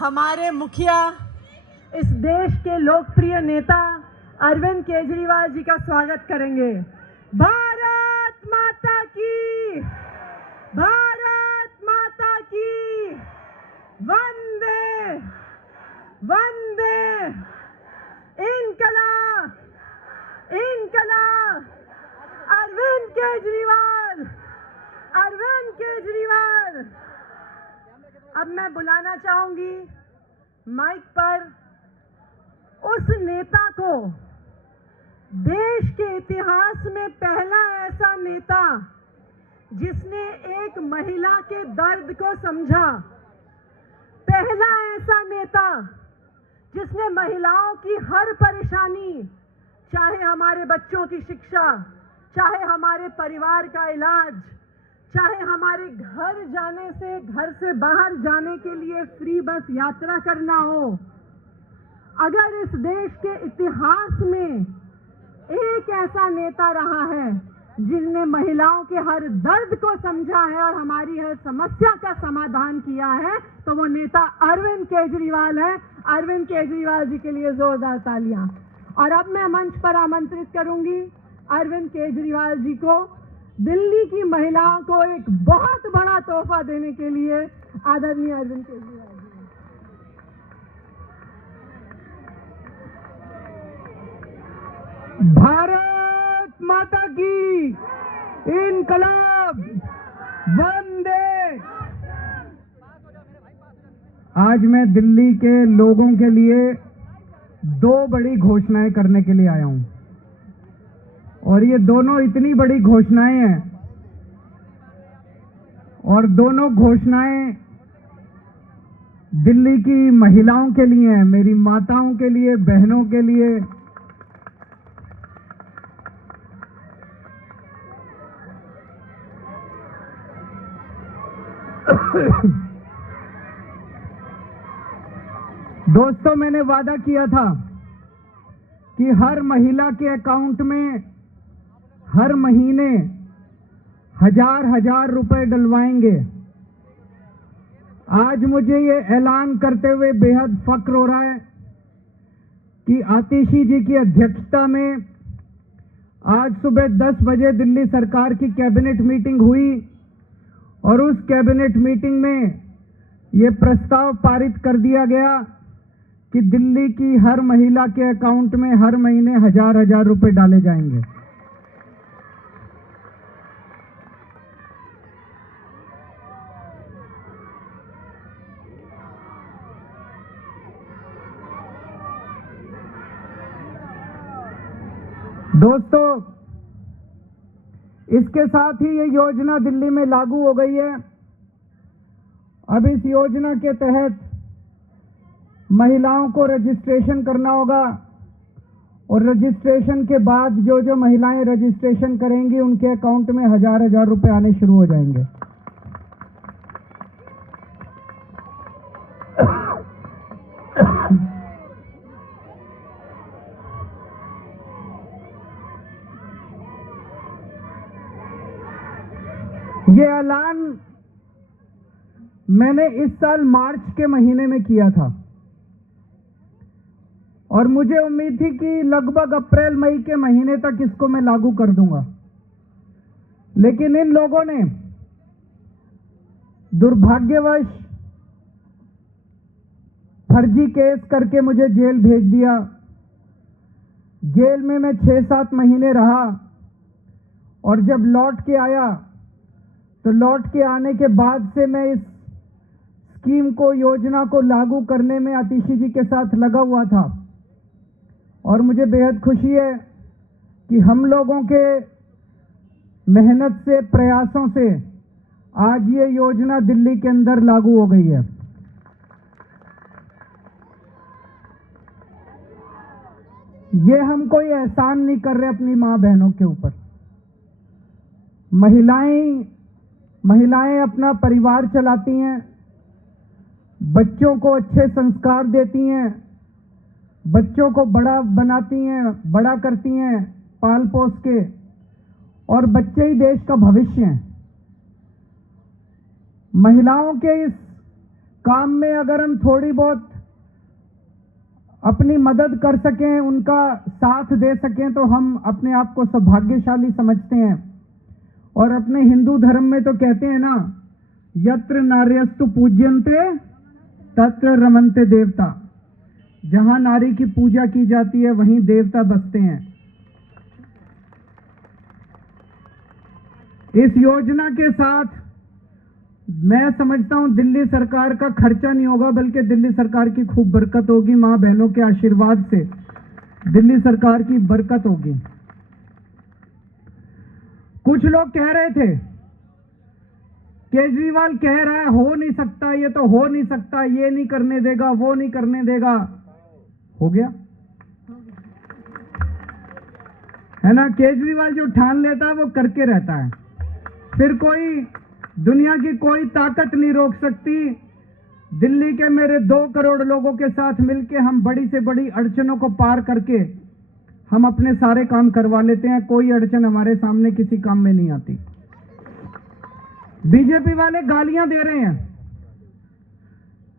हमारे मुखिया, इस देश के लोकप्रिय नेता अरविंद केजरीवाल जी का स्वागत करेंगे। भारत माता की, भारत माता की, वंदे वंदे, इनकलाब इनकलाब, अरविंद केजरीवाल, अरविंद केजरीवाल। अब मैं बुलाना चाहूंगी माइक पर उस नेता को, देश के इतिहास में पहला ऐसा नेता जिसने एक महिला के दर्द को समझा, पहला ऐसा नेता जिसने महिलाओं की हर परेशानी, चाहे हमारे बच्चों की शिक्षा, चाहे हमारे परिवार का इलाज, चाहे हमारे घर से बाहर जाने के लिए फ्री बस यात्रा करना हो, अगर इस देश के इतिहास में एक ऐसा नेता रहा है जिसने महिलाओं के हर दर्द को समझा है और हमारी हर समस्या का समाधान किया है, तो वो नेता अरविंद केजरीवाल है। अरविंद केजरीवाल जी के लिए जोरदार तालियां। और अब मैं मंच पर आमंत्रित करूंगी अरविंद केजरीवाल जी को, दिल्ली की महिलाओं को एक बहुत बड़ा तोहफा देने के लिए। आदरणीय अरविंद केजरीवाल जी। भारत माता की, इनकलाब, वंदे। आज मैं दिल्ली के लोगों के लिए दो बड़ी घोषणाएं करने के लिए आया हूं, और ये दोनों इतनी बड़ी घोषणाएं हैं, और दोनों घोषणाएं दिल्ली की महिलाओं के लिए हैं, मेरी माताओं के लिए, बहनों के लिए। दोस्तों, मैंने वादा किया था कि हर महिला के अकाउंट में हर महीने हजार रुपए डलवाएंगे। आज मुझे ये ऐलान करते हुए बेहद फक्र हो रहा है कि आतिशी जी की अध्यक्षता में आज सुबह 10 बजे दिल्ली सरकार की कैबिनेट मीटिंग हुई, और उस कैबिनेट मीटिंग में ये प्रस्ताव पारित कर दिया गया कि दिल्ली की हर महिला के अकाउंट में हर महीने हजार रुपए डाले जाएंगे। दोस्तों, इसके साथ ही ये योजना दिल्ली में लागू हो गई है। अब इस योजना के तहत महिलाओं को रजिस्ट्रेशन करना होगा, और रजिस्ट्रेशन के बाद जो जो महिलाएं रजिस्ट्रेशन करेंगी उनके अकाउंट में हजार रुपए आने शुरू हो जाएंगे। ये ऐलान मैंने इस साल मार्च के महीने में किया था, और मुझे उम्मीद थी कि लगभग अप्रैल मई के महीने तक इसको मैं लागू कर दूंगा। लेकिन इन लोगों ने दुर्भाग्यवश फर्जी केस करके मुझे जेल भेज दिया। जेल में मैं 6-7 महीने रहा, और जब लौट के आया तो लौट के आने के बाद से मैं इस स्कीम को, योजना को लागू करने में आतिशी जी के साथ लगा हुआ था। और मुझे बेहद खुशी है कि हम लोगों के मेहनत से, प्रयासों से आज ये योजना दिल्ली के अंदर लागू हो गई है। ये हम कोई एहसान नहीं कर रहे अपनी मां बहनों के ऊपर। महिलाएं अपना परिवार चलाती हैं, बच्चों को अच्छे संस्कार देती हैं, बच्चों को बड़ा बनाती हैं, बड़ा करती हैं पाल पोस के, और बच्चे ही देश का भविष्य हैं। महिलाओं के इस काम में अगर हम थोड़ी बहुत अपनी मदद कर सकें, उनका साथ दे सकें, तो हम अपने आप को सौभाग्यशाली समझते हैं। और अपने हिंदू धर्म में तो कहते हैं ना, यत्र नार्यस्तु पूज्यन्ते तत्र रमन्ते देवता। जहां नारी की पूजा की जाती है वहीं देवता बसते हैं। इस योजना के साथ मैं समझता हूं दिल्ली सरकार का खर्चा नहीं होगा, बल्कि दिल्ली सरकार की खूब बरकत होगी। मां बहनों के आशीर्वाद से दिल्ली सरकार की बरकत होगी। कुछ लोग कह रहे थे, केजरीवाल कह रहा है हो नहीं सकता, ये तो हो नहीं सकता, ये नहीं करने देगा, वो नहीं करने देगा। हो गया है ना। केजरीवाल जो ठान लेता है वो करके रहता है, फिर कोई दुनिया की कोई ताकत नहीं रोक सकती। दिल्ली के मेरे 2 करोड़ लोगों के साथ मिलके हम बड़ी से बड़ी अड़चनों को पार करके हम अपने सारे काम करवा लेते हैं। कोई अड़चन हमारे सामने किसी काम में नहीं आती। बीजेपी वाले गालियां दे रहे हैं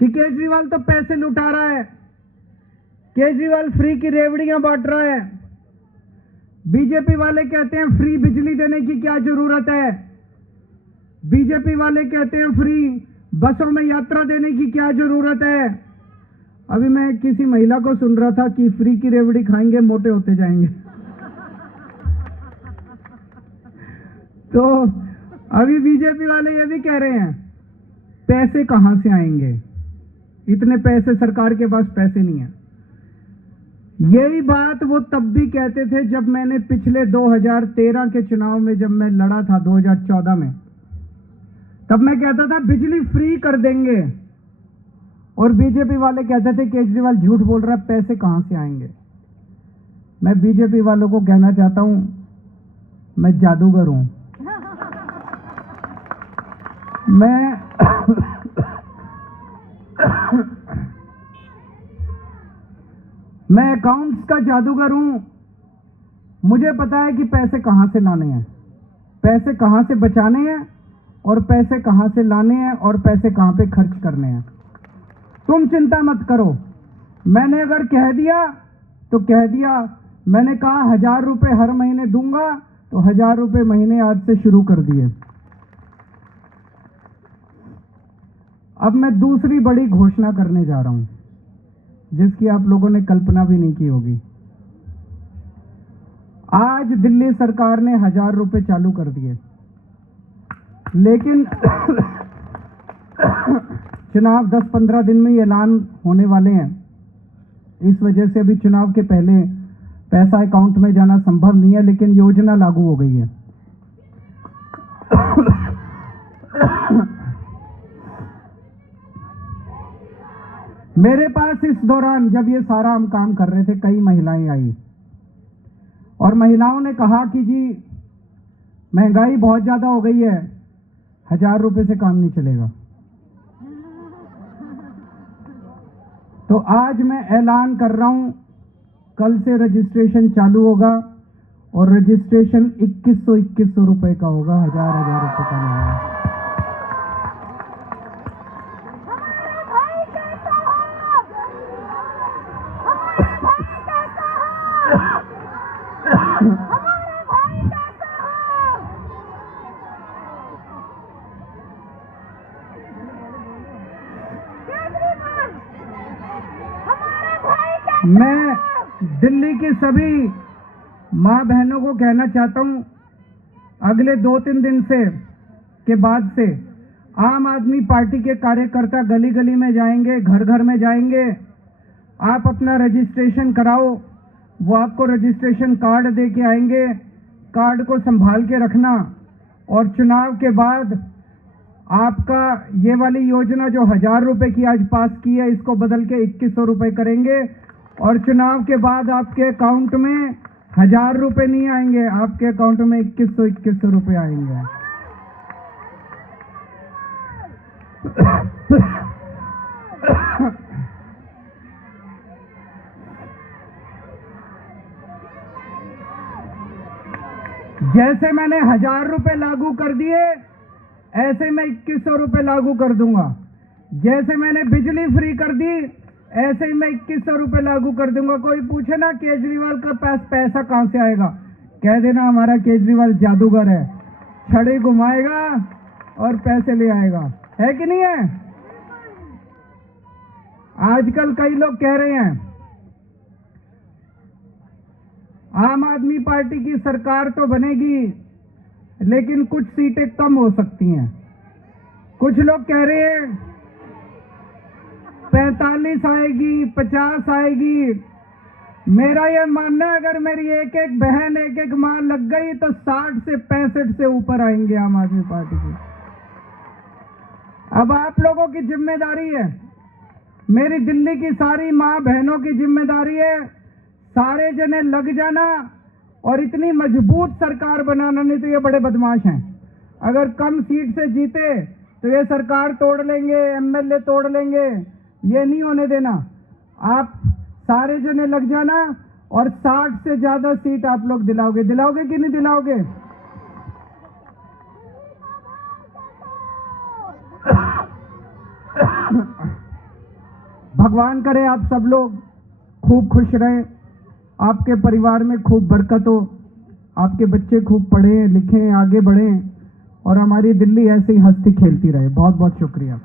कि केजरीवाल तो पैसे लुटा रहा है, केजरीवाल फ्री की रेवड़ियां बांट रहा है। बीजेपी वाले कहते हैं फ्री बिजली देने की क्या जरूरत है। बीजेपी वाले कहते हैं फ्री बसों में यात्रा देने की क्या जरूरत है। अभी मैं किसी महिला को सुन रहा था कि फ्री की रेवड़ी खाएंगे मोटे होते जाएंगे। तो अभी बीजेपी वाले ये भी कह रहे हैं पैसे कहां से आएंगे, इतने पैसे सरकार के पास पैसे नहीं है। यही बात वो तब भी कहते थे जब मैंने पिछले 2013 के चुनाव में जब मैं लड़ा था 2014 में, तब मैं कहता था बिजली फ्री कर देंगे, और बीजेपी वाले कहते थे केजरीवाल झूठ बोल रहा है, पैसे कहां से आएंगे। मैं बीजेपी वालों को कहना चाहता हूं, मैं जादूगर हूं। मैं अकाउंट्स का जादूगर हूं। मुझे पता है कि पैसे कहां से लाने हैं, पैसे कहां से बचाने हैं, और पैसे कहां से लाने हैं, और पैसे कहां पे खर्च करने हैं। तुम चिंता मत करो। मैंने अगर कह दिया तो कह दिया। मैंने कहा 1000 रुपए हर महीने दूंगा, तो 1000 रुपए महीने आज से शुरू कर दिए। अब मैं दूसरी बड़ी घोषणा करने जा रहा हूं, जिसकी आप लोगों ने कल्पना भी नहीं की होगी। आज दिल्ली सरकार ने 1000 रुपए चालू कर दिए, लेकिन चुनाव 10-15 दिन में ऐलान होने वाले हैं। इस वजह से अभी चुनाव के पहले पैसा अकाउंट में जाना संभव नहीं है, लेकिन योजना लागू हो गई है। मेरे पास इस दौरान जब ये सारा हम काम कर रहे थे, कई महिलाएं आई और महिलाओं ने कहा कि जी महंगाई बहुत ज्यादा हो गई है, 1000 रुपए से काम नहीं चलेगा। तो आज मैं ऐलान कर रहा हूं, कल से रजिस्ट्रेशन चालू होगा, और रजिस्ट्रेशन 2100 रुपए का होगा, 1000 रुपए का नहीं होगा। मैं दिल्ली की सभी मां बहनों को कहना चाहता हूं, अगले 2-3 दिन से के बाद से आम आदमी पार्टी के कार्यकर्ता गली गली में जाएंगे, घर घर में जाएंगे। आप अपना रजिस्ट्रेशन कराओ, वो आपको रजिस्ट्रेशन कार्ड दे के आएंगे। कार्ड को संभाल के रखना, और चुनाव के बाद आपका ये वाली योजना जो 1000 रुपए की आज पास की है, इसको बदल के 2100 रुपए करेंगे। और चुनाव के बाद आपके अकाउंट में 1000 रुपए नहीं आएंगे, आपके अकाउंट में 2100 रुपए आएंगे। जैसे मैंने 1000 रुपए लागू कर दिए, ऐसे मैं 2100 रुपए लागू कर दूंगा। जैसे मैंने बिजली फ्री कर दी ऐसे ही मैं 2100 रुपये लागू कर दूंगा। कोई पूछे ना केजरीवाल का पास पैसा कहां से आएगा, कह देना हमारा केजरीवाल जादूगर है, छड़ी घुमाएगा और पैसे ले आएगा। है कि नहीं है? आजकल कई लोग कह रहे हैं आम आदमी पार्टी की सरकार तो बनेगी लेकिन कुछ सीटें कम हो सकती हैं। कुछ लोग कह रहे हैं 45 आएगी, 50 आएगी। मेरा यह मानना है अगर मेरी एक एक बहन एक एक मां लग गई तो 60 से 65 से ऊपर आएंगे आम आदमी पार्टी की। अब आप लोगों की जिम्मेदारी है, मेरी दिल्ली की सारी मां बहनों की जिम्मेदारी है, सारे जने लग जाना और इतनी मजबूत सरकार बनाना। नहीं तो ये बड़े बदमाश हैं, अगर कम सीट से जीते तो ये सरकार तोड़ लेंगे, एमएलए तोड़ लेंगे, ये नहीं होने देना। आप सारे जने लग जाना और 60 से ज्यादा सीट आप लोग दिलाओगे। दिलाओगे कि नहीं दिलाओगे? भगवान करे आप सब लोग खूब खुश रहें, आपके परिवार में खूब बरकत हो, आपके बच्चे खूब पढ़ें लिखें आगे बढ़ें और हमारी दिल्ली ऐसे ही हंसती खेलती रहे। बहुत बहुत शुक्रिया।